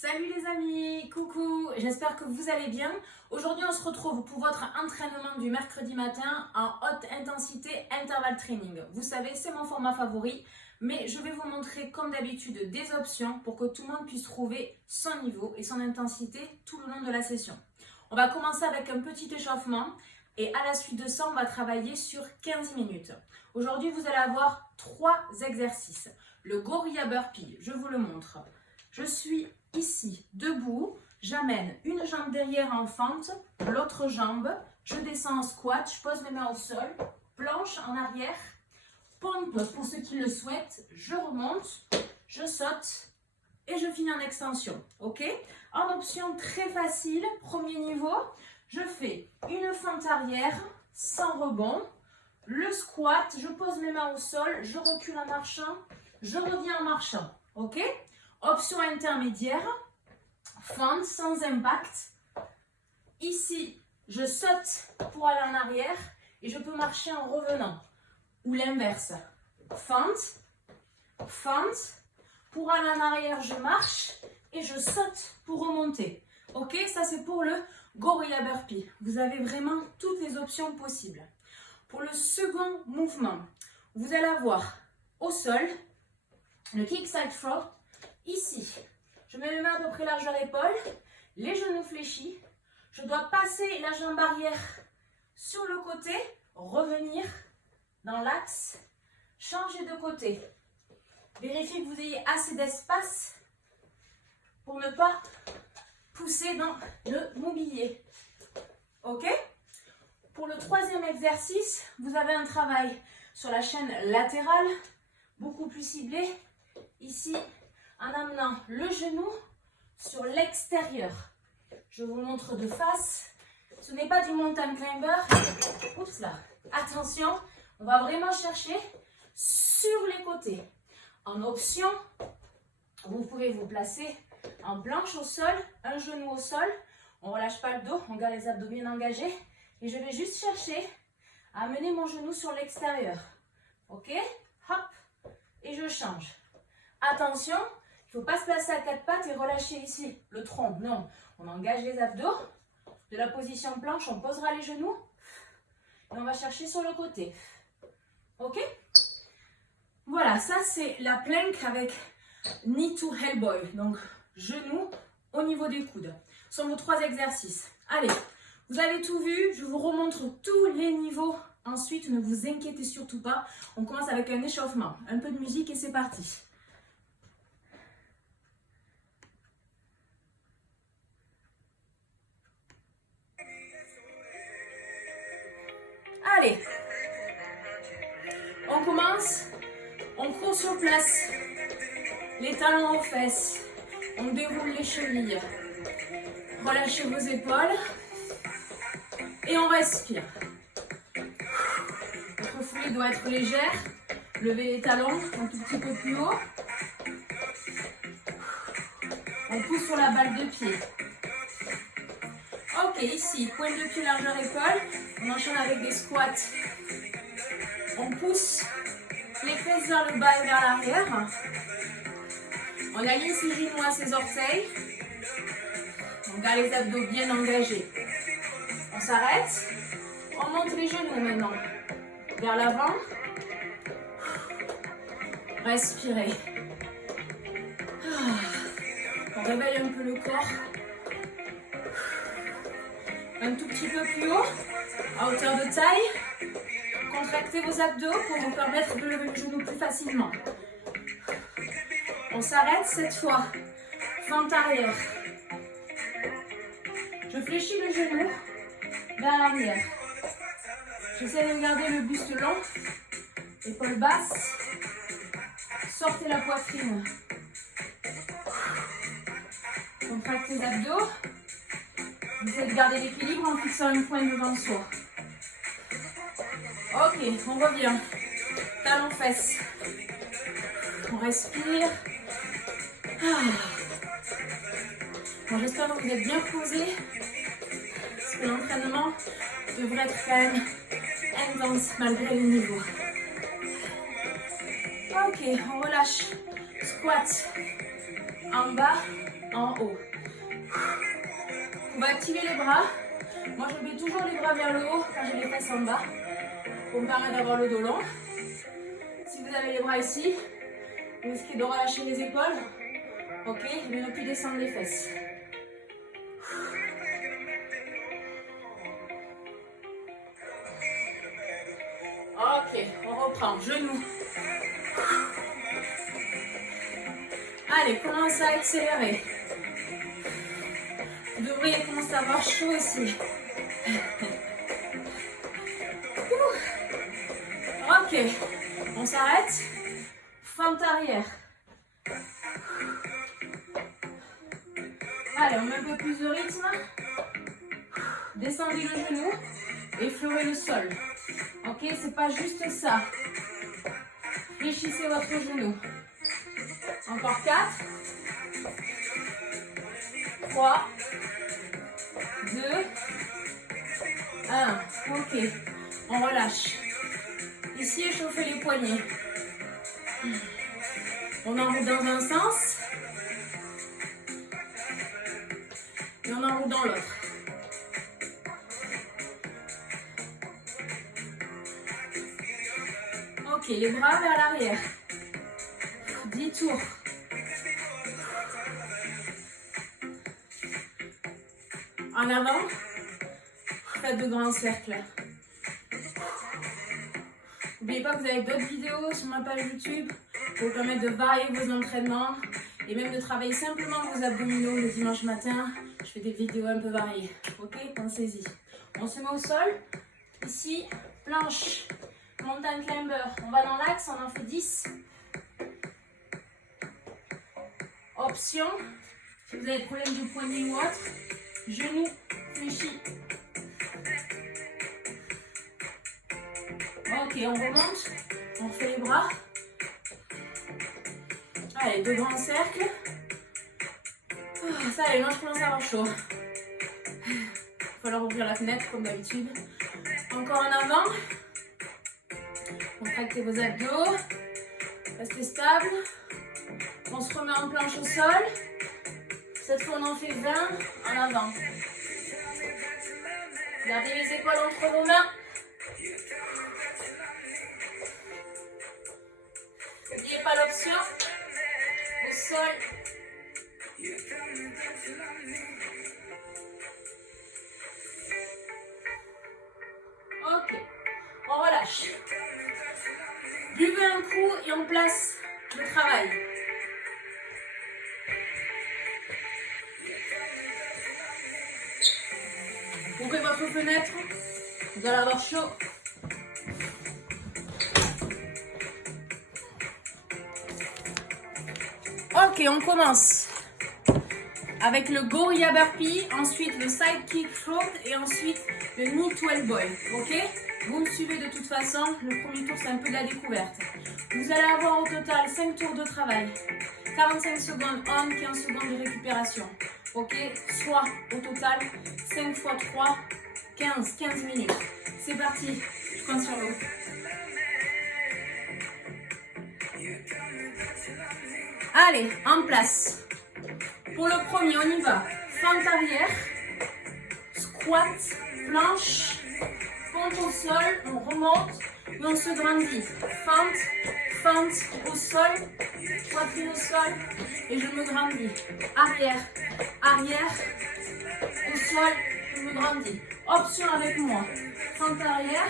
Salut les amis, coucou, j'espère que vous allez bien. Aujourd'hui on se retrouve pour votre entraînement du mercredi matin en haute intensité intervalle training. Vous savez, c'est mon format favori, mais je vais vous montrer comme d'habitude des options pour que tout le monde puisse trouver son niveau et son intensité tout le long de la session. On va commencer avec un petit échauffement et à la suite de ça on va travailler sur 15 minutes. Aujourd'hui vous allez avoir 3 exercices. Le Gorilla Burpee, je vous le montre. Je suis ici, debout, j'amène une jambe derrière en fente, l'autre jambe, je descends en squat, je pose mes mains au sol, planche en arrière, pompe pour ceux qui le souhaitent, je remonte, je saute et je finis en extension. Ok? En option très facile, premier niveau, je fais une fente arrière sans rebond, le squat, je pose mes mains au sol, je recule en marchant, je reviens en marchant. Ok? Option intermédiaire, fente sans impact. Ici, je saute pour aller en arrière et je peux marcher en revenant. Ou l'inverse. Fente, fente. Pour aller en arrière, je marche et je saute pour remonter. Ok, ça c'est pour le Gorilla Burpee. Vous avez vraiment toutes les options possibles. Pour le second mouvement, vous allez avoir au sol le kick side throw. Ici, je mets mes mains à peu près largeur épaule, les genoux fléchis. Je dois passer la jambe arrière sur le côté, revenir dans l'axe, changer de côté. Vérifiez que vous ayez assez d'espace pour ne pas pousser dans le mobilier. Ok? Pour le troisième exercice, vous avez un travail sur la chaîne latérale, beaucoup plus ciblé. Ici, en amenant le genou sur l'extérieur. Je vous montre de face. Ce n'est pas du mountain climber. Oups là. Attention, on va vraiment chercher sur les côtés. En option, vous pouvez vous placer en planche au sol, un genou au sol. On ne relâche pas le dos, on garde les abdos bien engagés. Et je vais juste chercher à amener mon genou sur l'extérieur. Ok? Hop. Et je change. Attention, il ne faut pas se placer à 4 pattes et relâcher ici le tronc. Non, on engage les abdos. De la position planche, on posera les genoux. Et on va chercher sur le côté. Ok? Voilà, ça c'est la plank avec knee to elbow. Donc, genou au niveau des coudes. Ce sont vos 3 exercices. Allez, vous avez tout vu. Je vous remontre tous les niveaux. Ensuite, ne vous inquiétez surtout pas. On commence avec un échauffement. Un peu de musique et c'est parti. Allez, on commence, on court sur place, les talons aux fesses, on déroule les chevilles, relâchez vos épaules et on respire. Votre foulée doit être légère, levez les talons un tout petit peu plus haut, on pousse sur la balle de pied. Ok, ici, pointe de pied, largeur épaule. On enchaîne avec des squats. On pousse les fesses vers le bas et vers l'arrière. On aligne ses genoux à ses orteils. On garde les abdos bien engagés. On s'arrête. On monte les genoux maintenant. Vers l'avant. Respirez. On réveille un peu le corps. Un tout petit peu plus haut, à hauteur de taille. Contractez vos abdos pour vous permettre de lever le genou plus facilement. On s'arrête cette fois. Fente arrière. Je fléchis le genou vers l'arrière. J'essaie de garder le buste long. Épaules basses. Sortez la poitrine. Contractez les abdos. Essayez de garder l'équilibre en fixant une pointe devant soi. Ok, on revient. Talons fesses. On respire. Bon, j'espère que vous êtes bien posés. Parce que l'entraînement devrait être quand même intense malgré le niveau. Ok, on relâche. Squat en bas. en haut. On va activer les bras. Moi, je mets toujours les bras vers le haut quand j'ai les fesses en bas pour me permettre d'avoir le dos long. Si vous avez les bras ici, vous risquez de relâcher les épaules. Ok, mais ne plus descendre les fesses. Ok, on reprend. Genoux. Allez, commencez à accélérer. Vous devriez commencer à avoir chaud aussi. Ok, on s'arrête. Fente arrière. Allez, on met un peu plus de rythme. Descendez le genou. Effleurez le sol. Ok, c'est pas juste ça. Fléchissez votre genou. Encore 4. 3. 2. 1. Ok, on relâche. Ici, échauffez les poignets. On enroule dans un sens. Et on enroule dans l'autre. Ok, les bras vers l'arrière. 10 tours. En avant. Faites de grands cercles. N'oubliez pas que vous avez d'autres vidéos sur ma page YouTube pour vous permettre de varier vos entraînements et même de travailler simplement vos abdominaux le dimanche matin. Je fais des vidéos un peu variées. Ok, pensez-y. On se met au sol. Ici, planche, mountain climber. On va dans l'axe, on en fait 10. Option, si vous avez des problèmes de poignet ou autre, genoux fléchis. Ok, on remonte, on fait les bras. Allez, deux grands cercles. Ça y est, moi je commence à avoir chaud. Il va falloir ouvrir la fenêtre comme d'habitude. Encore en avant. Contractez vos abdos. Restez stable. On se remet en planche au sol. Cette fois, on en fait 20 en avant. Gardez les épaules entre vos mains. N'oubliez pas l'option. Au sol. Ok. On relâche. Buvez un coup et on place le travail. Ouvrez votre fenêtre, vous allez avoir chaud. Ok, on commence avec le gorilla burpee, ensuite le side kick float et ensuite le knee to elbow. Ok, vous me suivez de toute façon, le premier tour c'est un peu de la découverte. Vous allez avoir au total 5 tours de travail, 45 secondes on, 15 secondes de récupération. Ok, soit au total 5 x 3, 15 minutes. C'est parti, je compte sur vous. Allez, en place. Pour le premier, on y va. Fente arrière, squat, planche, fente au sol, on remonte et on se grandit. Fente au sol, poitrine au sol et je me grandis. Arrière, arrière, au sol, je me grandis. Option avec moi. Fente arrière,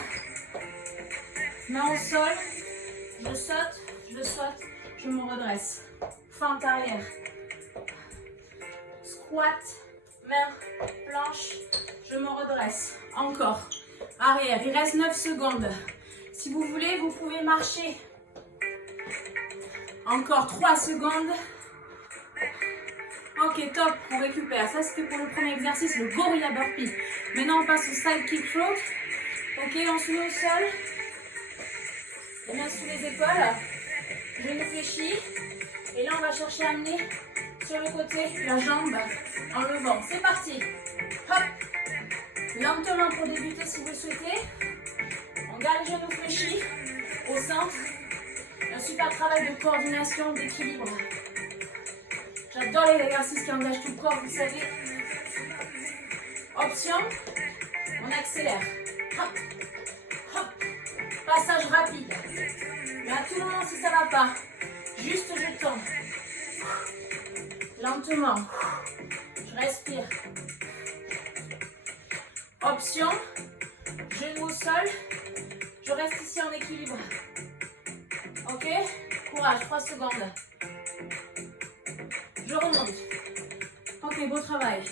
main au sol, je saute, je me redresse. Fente arrière. Squat, main, planche, je me redresse. Encore. Arrière, il reste 9 secondes. Si vous voulez, vous pouvez marcher. Encore 3 secondes. Ok, top, on récupère. Ça, c'était pour le premier exercice, le gorilla burpee. Maintenant, on passe au side kick float. Ok, on se met au sol. Les mains sous les épaules. Genoux fléchis. Et là, on va chercher à amener sur le côté la jambe en levant. C'est parti. Hop. Lentement pour débuter si vous le souhaitez. On garde les genoux fléchis au centre. Un super travail de coordination, d'équilibre. J'adore. J'adore les exercices qui engagent tout le corps, vous savez. Option, on accélère. Hop, hop. Passage rapide. Mais à tout moment, si ça ne va pas, juste je tends. Lentement. Je respire. Option, genou au sol. Je reste ici en équilibre. Ok? Courage, 3 secondes. Je remonte. Ok, beau travail.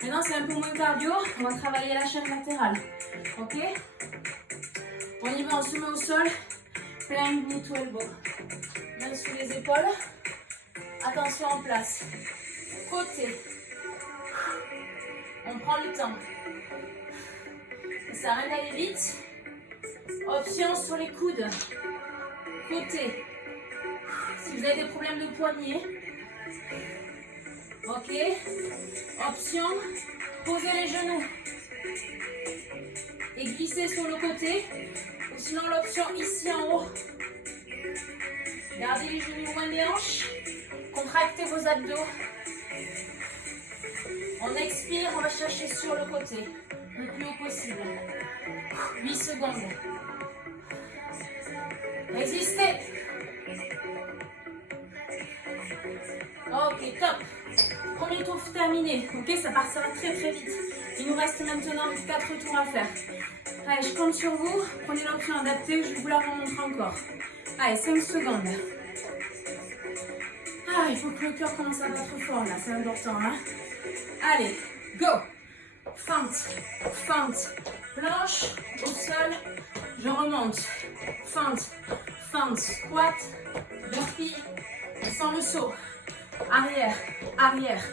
Maintenant, c'est un peu moins cardio. On va travailler la chaîne latérale. Ok? On y va, on se met au sol. Plank, knee to elbow. Main sous les épaules. Attention en place. Côté. On prend le temps. Ça sert à rien d'aller vite. Option sur les coudes. Côté. Si vous avez des problèmes de poignet. Ok. Option, posez les genoux. Et glissez sur le côté. Ou sinon l'option ici en haut. Gardez les genoux loin des hanches. Contractez vos abdos. On expire, on va chercher sur le côté. Le plus haut possible. 8 secondes. Résistez. Ok, top. Premier tour terminé. Ok, ça partira très très vite. Il nous reste maintenant 4 tours à faire. Allez, je compte sur vous. Prenez l'option adaptée, je vais vous la remontrer encore. Allez, 5 secondes. Ah, il faut que le cœur commence à battre fort là, c'est important. Hein. Allez, go. Fente, fente, planche, au sol, je remonte. Fente, fente, squat, burpee, sans le saut. Arrière, arrière.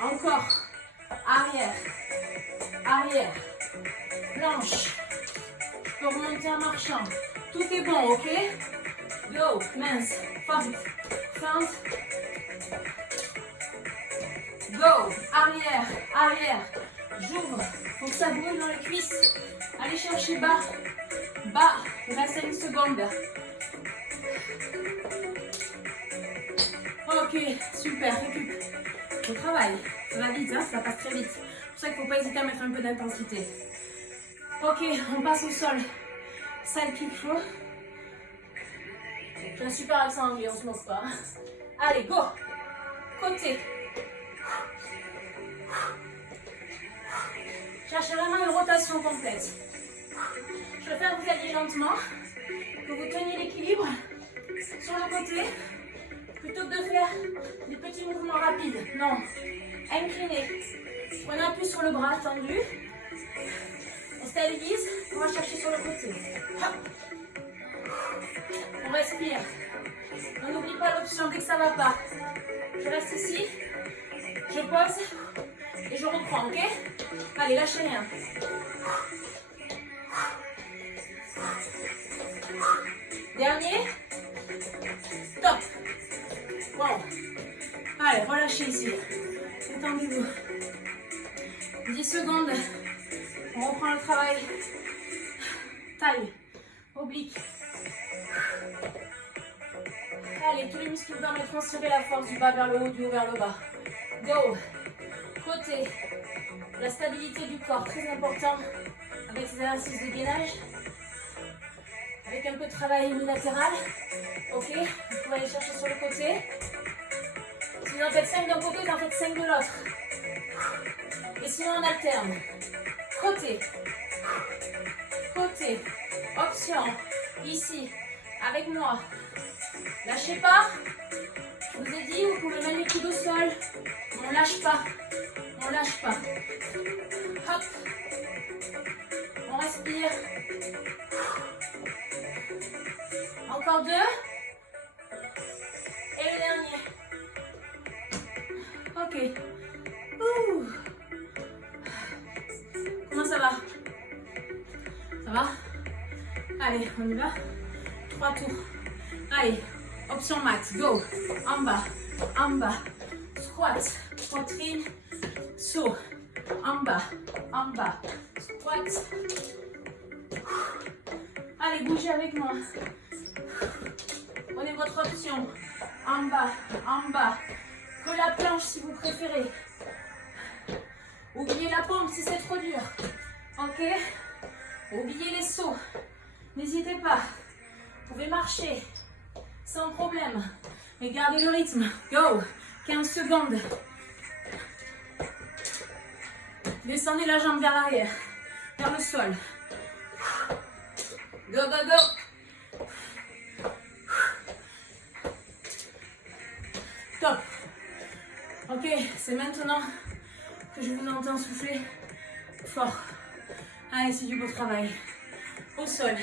Encore. Arrière, arrière. Planche. Je peux remonter en marchant. Tout est bon, ok? Go, mince, fente, fente. Go, arrière, arrière. J'ouvre. Faut que ça brûle dans les cuisses. Allez chercher bas. Bas. Il reste 5 secondes. Ok, super, récup. Au travail. Ça va vite, hein, ça passe très vite. C'est pour ça qu'il ne faut pas hésiter à mettre un peu d'intensité. Ok, on passe au sol. Side kick flow. J'ai un super accent anglais, on se moque pas. Allez, go. Côté. Cherchez vraiment une rotation complète. Je préfère que vous alliez lentement, que vous teniez l'équilibre sur le côté, plutôt que de faire des petits mouvements rapides. Non, incliné. Prenez appui sur le bras tendu. On stabilise, on va chercher sur le côté. Hop. On respire. On n'oublie pas l'option dès que ça ne va pas. Je reste ici, je pose et je reprends, ok? Allez, lâchez rien. Dernier. Top. Wow. Allez, relâchez ici. Détendez-vous. 10 secondes. On reprend le travail. Taille. Oblique. Allez, tous les muscles vous permettent de transférer la force du bas vers le haut, du haut vers le bas. Go. Côté. La stabilité du corps, très important. Avec ces exercices de gainage. Avec un peu de travail unilatéral. Ok. Vous pouvez aller chercher sur le côté. Si vous en faites 5 d'un côté, vous en faites 5 de l'autre. Et sinon, on alterne. Côté. Côté. Option. Ici. Avec moi. Lâchez pas. Je vous ai dit, vous pouvez mettre les coudes au sol. On lâche pas. On lâche pas. Hop. On respire. Encore 2. Et le dernier. Ok. Ouh. Comment ça va? Ça va? Allez, on y va. 3 tours. Allez, option max, go. En bas, squat, poitrine, saut. En bas, squat. Allez, bougez avec moi. Prenez votre option. En bas, en bas. Que la planche si vous préférez. Oubliez la pompe si c'est trop dur. Ok? Oubliez les sauts. N'hésitez pas. Vous pouvez marcher sans problème. Et gardez le rythme. Go! 15 secondes. Descendez la jambe vers l'arrière, vers le sol. Go, go, go. Top. Ok, c'est maintenant que je vous entends souffler fort. Allez, c'est du beau travail. Au sol.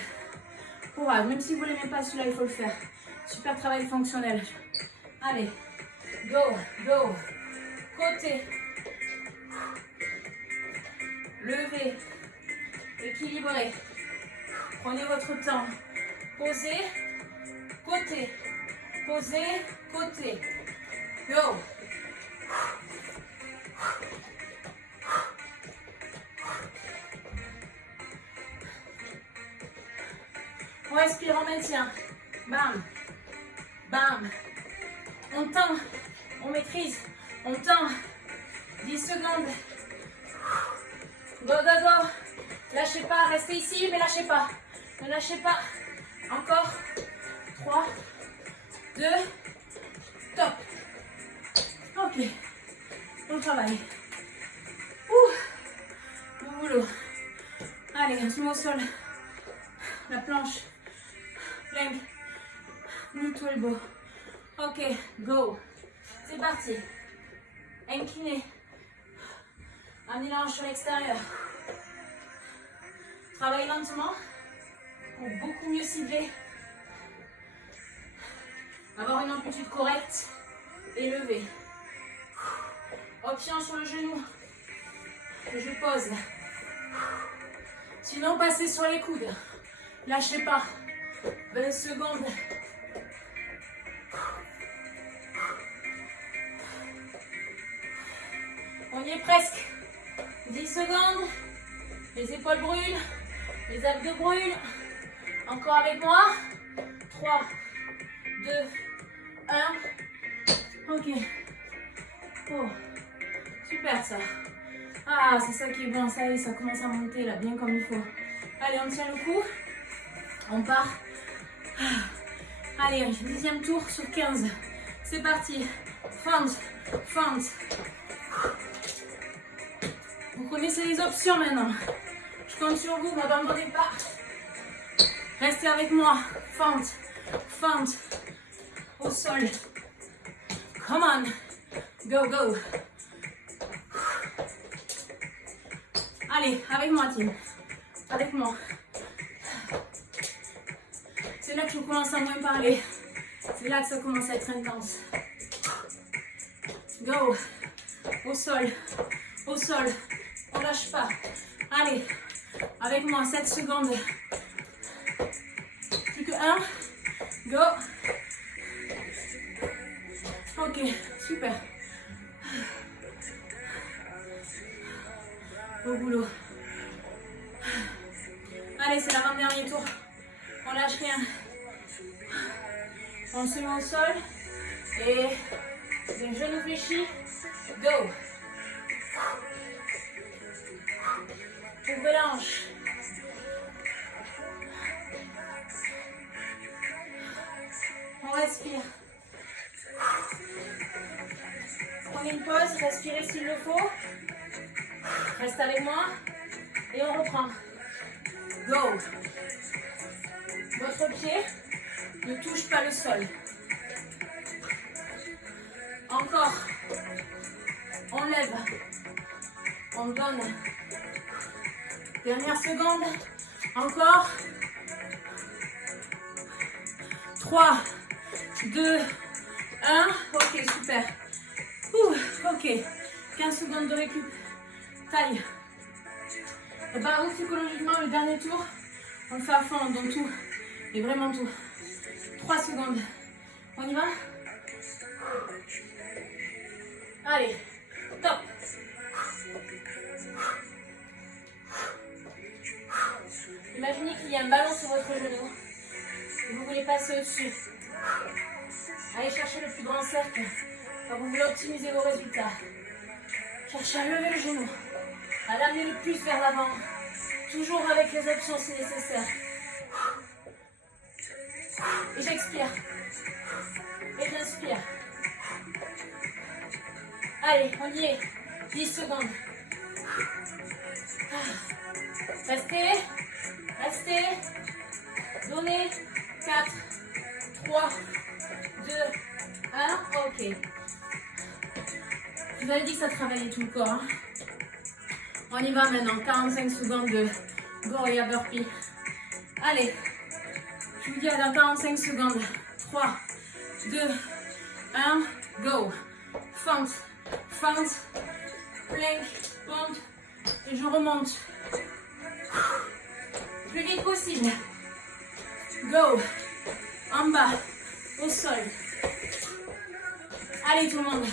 Courage, même si vous ne l'aimez pas celui-là, il faut le faire. Super travail fonctionnel. Allez, go, go. Côté. Levez. Équilibrez. Prenez votre temps. Posez. Côté. Posez. Côté. Go. On respire, on maintient. Bam. Bam. On tend. On maîtrise. On tend. 10 secondes. Go, go, go. Lâchez pas. Restez ici, mais lâchez pas. Ne lâchez pas. Encore. 3, 2, top. Ok. Bon travail. Bon boulot. Allez, on se met au sol. La planche. Plank. Knee to elbow. Ok, go. C'est parti. Incliné. Amenez la hanche sur l'extérieur. Travaillez lentement pour beaucoup mieux cibler. Avoir une amplitude correcte. Et lever. Option sur le genou. Et je pose. Sinon, passez sur les coudes. Lâchez pas. 20 secondes. On y est presque. 10 secondes. Les épaules brûlent. Les abdos brûlent. Encore avec moi. 3, 2, 1. Ok. Oh. Super ça. Ah, c'est ça qui est bon. Ça y est, ça commence à monter là, bien comme il faut. Allez, on tient le coup. On part. Allez, dixième tour sur 15. C'est parti. Fente, fente. Vous connaissez les options maintenant. Je compte sur vous, n'abandonnez pas. Restez avec moi. Fente, fente. Au sol. Come on. Go, go. Allez, avec moi, team. Avec moi. C'est là que je commence à moins parler. C'est là que ça commence à être intense. Go. Au sol. Au sol. On lâche pas. Allez. Avec moi, 7 secondes. Plus que 1. Go. Ok, super. Beau boulot. Allez, c'est l'avant-dernier tour. On lâche rien. On se met au sol. Et les genoux fléchis. Go. Ouvrez la hanche. On respire. Prenez une pause, respirez s'il le faut. Reste avec moi. Et on reprend. Go. Votre pied ne touche pas le sol. Encore. On lève. On donne. Dernière seconde. Encore. 3, 2, 1. Ok, super. Ok. 15 secondes de récup. Taille. Et ben vous, psychologiquement, le dernier tour, on le fait à fond, donc tout. Et vraiment tout. 3 secondes. On y va? Allez. Top. Imaginez qu'il y a un ballon sur votre genou. Vous voulez passer au-dessus. Allez chercher le plus grand cercle. Quand vous voulez optimiser vos résultats. Cherchez à lever le genou. À l'amener le plus vers l'avant. Toujours avec les options si nécessaire. Et j'expire. Et j'inspire. Allez, on y est. 10 secondes. Restez. Restez. Donnez. 4, 3, 2, 1. Ok. Je vous avais dit que ça travaillait tout le corps. Hein. On y va maintenant. 45 secondes de Gorilla Burpee. Allez. Je vous dis à dans 45 secondes. 3, 2, 1. Go. Fente. Fente. Plank. Pente. Et je remonte. Plus vite possible. Go. En bas. Au sol. Allez tout le monde.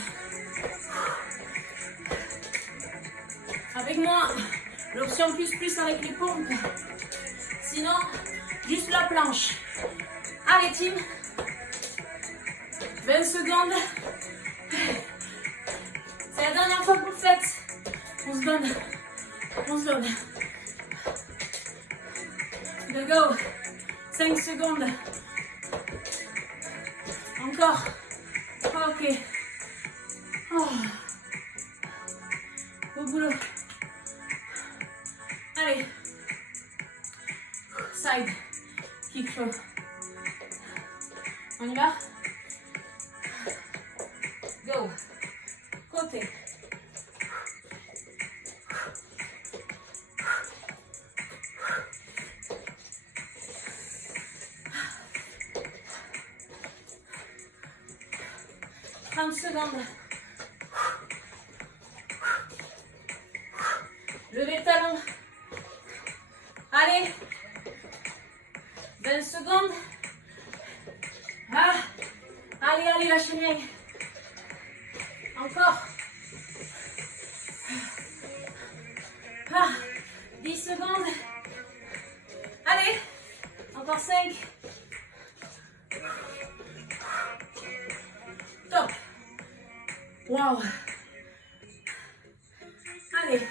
Avec moi, l'option plus avec les pompes. Sinon, juste la planche. Allez team. 20 secondes. C'est la dernière fois que vous le faites. On se donne. On se donne. De go. 5 secondes. Encore. Ok. Oh. Au boulot. Allez. Side. Kick flow. On y va? Go. Côté. Secondes. Levez le talon. Allez. 20 secondes. Ah. Allez, allez, lâchez rien. Encore. Ah. 10 secondes. Allez. Encore 5. Top. Wow. Allez,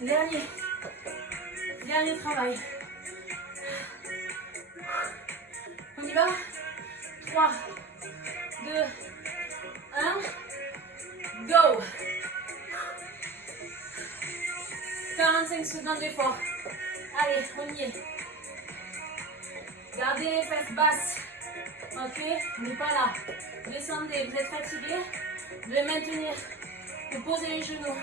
dernier travail. On y va? 3, 2, 1, go. 45 secondes d'effort. Allez, on y est. Gardez les fesses basses. Ok, on n'est pas là. Descendez, vous êtes fatigué. Vous devez maintenir. Vous posez les genoux.